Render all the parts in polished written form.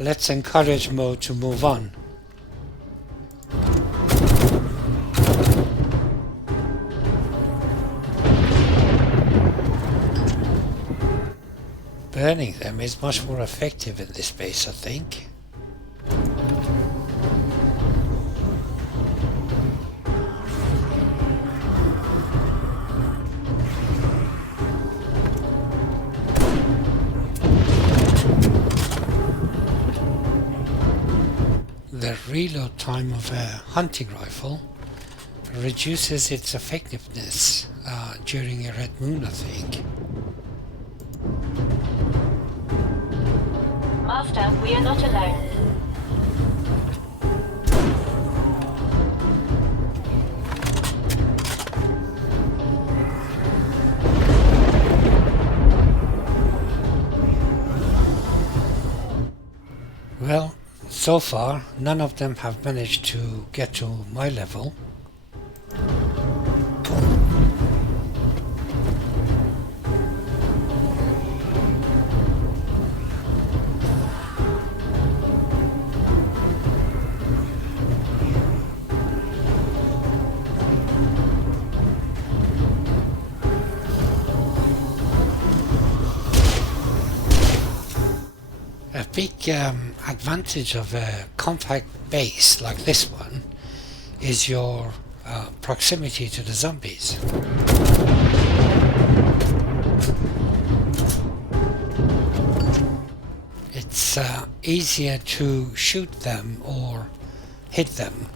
let's encourage mode to move on. Burning them is much more effective in this base, I think. The reload time of a hunting rifle reduces its effectiveness during a red moon, I think. Master, we are not alone. Well, so far none of them have managed to get to my level. A big advantage of a compact base like this one is your proximity to the zombies. It's easier to shoot them or hit them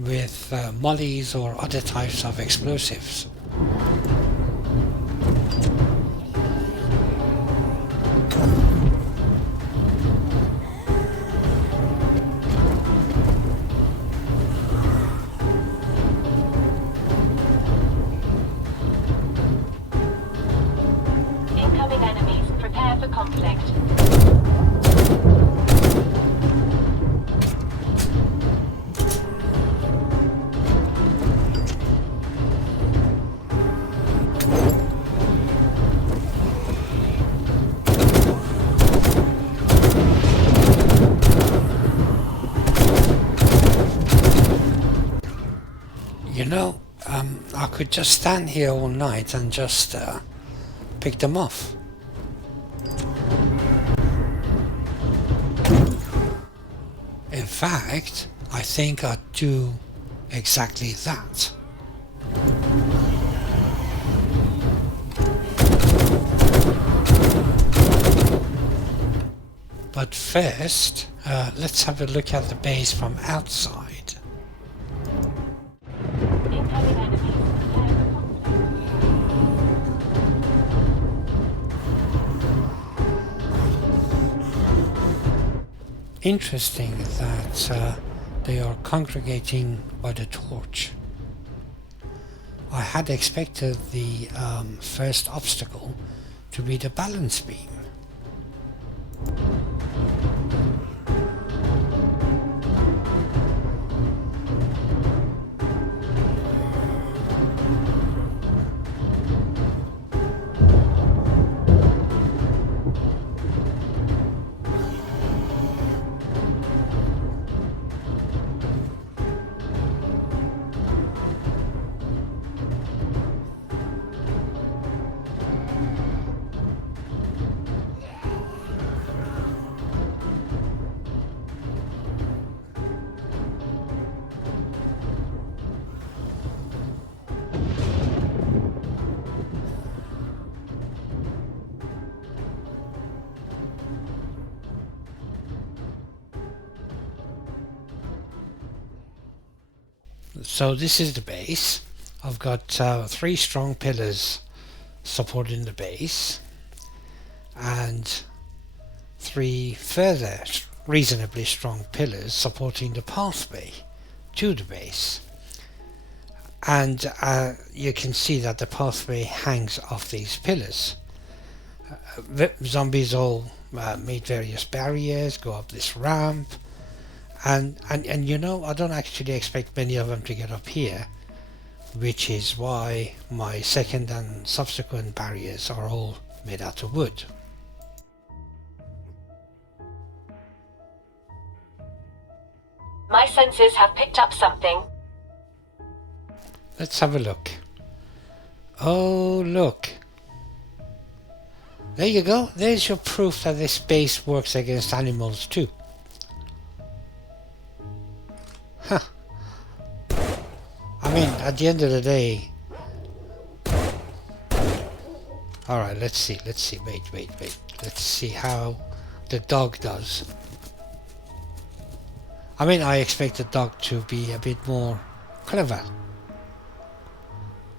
with mollies or other types of explosives. Incoming enemies, prepare for conflict. You know, I could just stand here all night and just pick them off. In fact, I think I'd do exactly that. But first, let's have a look at the base from outside. Incoming enemies, prepare for conflict. Interesting that they are congregating by the torch. I had expected the first obstacle to be the balance beam. So this is the base. I've got 3 strong pillars supporting the base and 3 further reasonably strong pillars supporting the pathway to the base. And you can see that the pathway hangs off these pillars. Zombies all meet various barriers, go up this ramp, and you know, I don't actually expect many of them to get up here, which is why my second and subsequent barriers are all made out of wood. My sensors have picked up something. Let's have a look. Oh, look. There you go. There's your proof that this base works against animals too. Huh. I mean, at the end of the day... Alright, let's see. Wait. Let's see how the dog does. I mean, I expect the dog to be a bit more clever.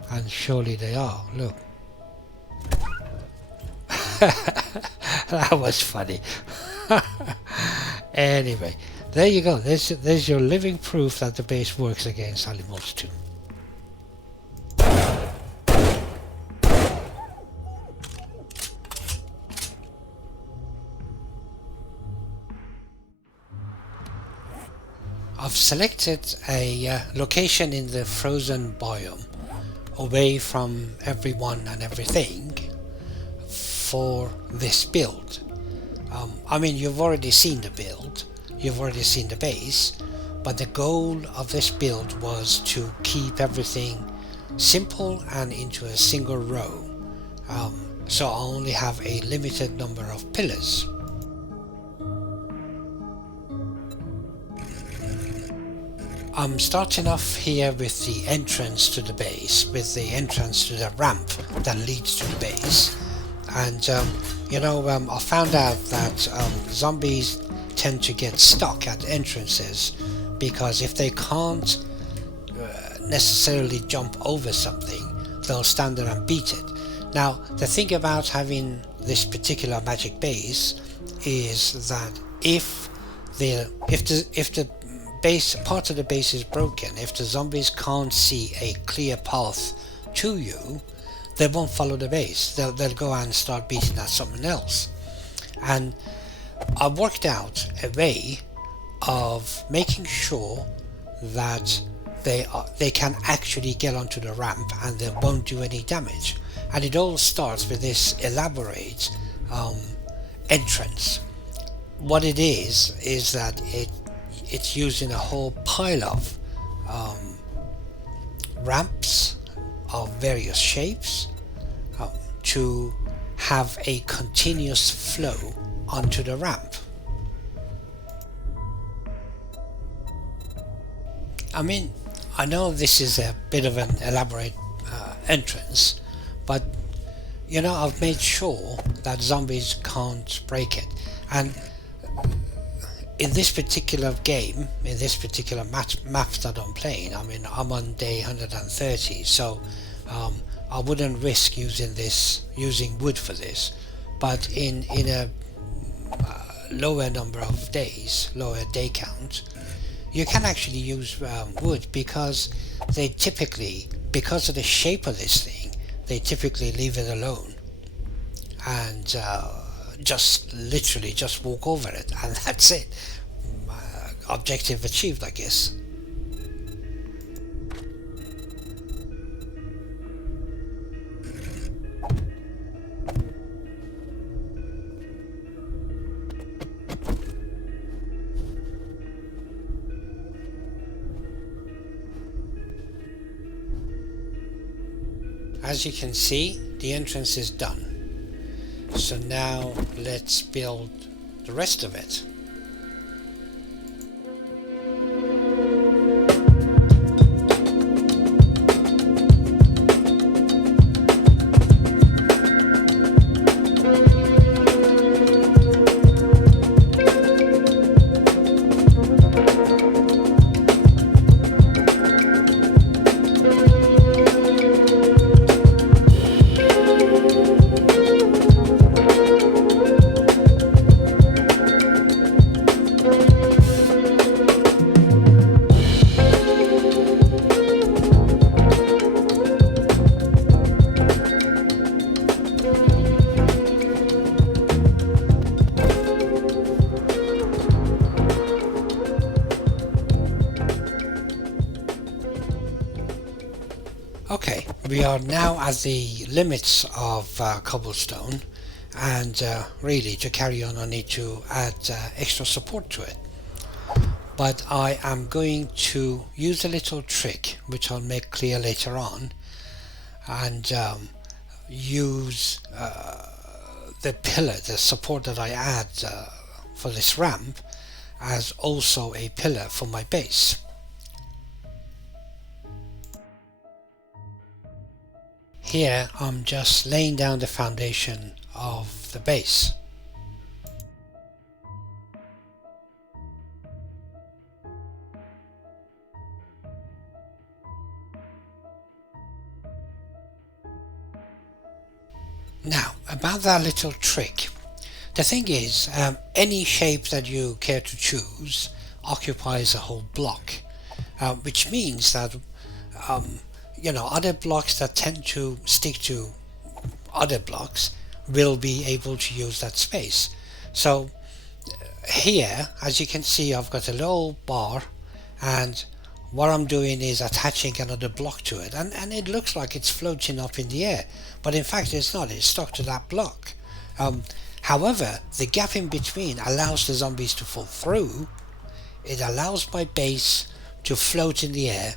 And surely they are. Look. That was funny. Anyway, there you go. There's your living proof that the base works against animals too. I've selected a location in the frozen biome, away from everyone and everything, for this build. I mean, you've already seen the build, you've already seen the base, but the goal of this build was to keep everything simple and into a single row, so I only have a limited number of pillars. I'm starting off here with the entrance to the base, with the entrance to the ramp that leads to the base. And you know, I found out that zombies tend to get stuck at entrances, because if they can't necessarily jump over something, they'll stand there and beat it. Now, the thing about having this particular magic base is that if the base, part of the base is broken, if the zombies can't see a clear path to you, they won't follow the base. They'll go and start beating at something else. And I worked out a way of making sure that they can actually get onto the ramp and they won't do any damage. And it all starts with this elaborate entrance. What it is that it's using a whole pile of ramps of various shapes to have a continuous flow onto the ramp. I mean, I know this is a bit of an elaborate entrance, but you know, I've made sure that zombies can't break it. And in this particular game, in this particular map that I'm playing, I mean, I'm on day 130, so I wouldn't risk using wood for this. But in a lower number of days, lower day count, you can actually use wood, because they typically, because of the shape of this thing, they typically leave it alone and just literally just walk over it, and that's it. Objective achieved, I guess. As you can see, the entrance is done. So now let's build the rest of it. Okay, we are now at the limits of cobblestone, and really to carry on I need to add extra support to it. but I am going to use a little trick which I'll make clear later on, and use the pillar, the support that I add for this ramp, as also a pillar for my base. Here I'm just laying down the foundation of the base. Now, about that little trick, the thing is, any shape that you care to choose occupies a whole block, which means that other blocks that tend to stick to other blocks will be able to use that space. So here, as you can see, I've got a little bar, and what I'm doing is attaching another block to it, and it looks like it's floating up in the air, but in fact it's not. It's stuck to that block. However, the gap in between allows the zombies to fall through. It allows my base to float in the air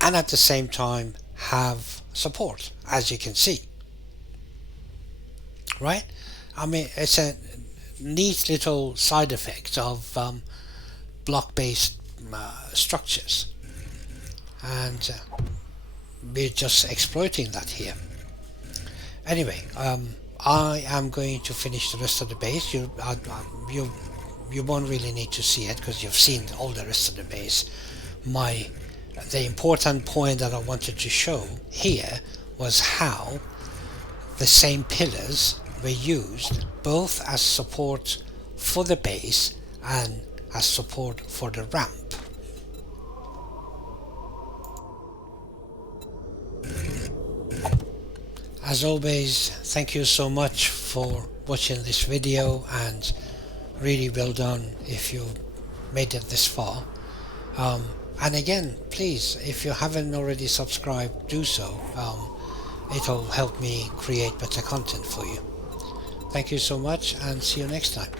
and at the same time have support, as you can see. Right? I mean, it's a neat little side effect of block-based structures, and we're just exploiting that here. Anyway, I am going to finish the rest of the base. You won't really need to see it because you've seen all the rest of the base. The important point that I wanted to show here was how the same pillars were used both as support for the base and as support for the ramp. As always, thank you so much for watching this video, and really well done if you made it this far. And again, please, if you haven't already subscribed, do so. It'll help me create better content for you. Thank you so much, and see you next time.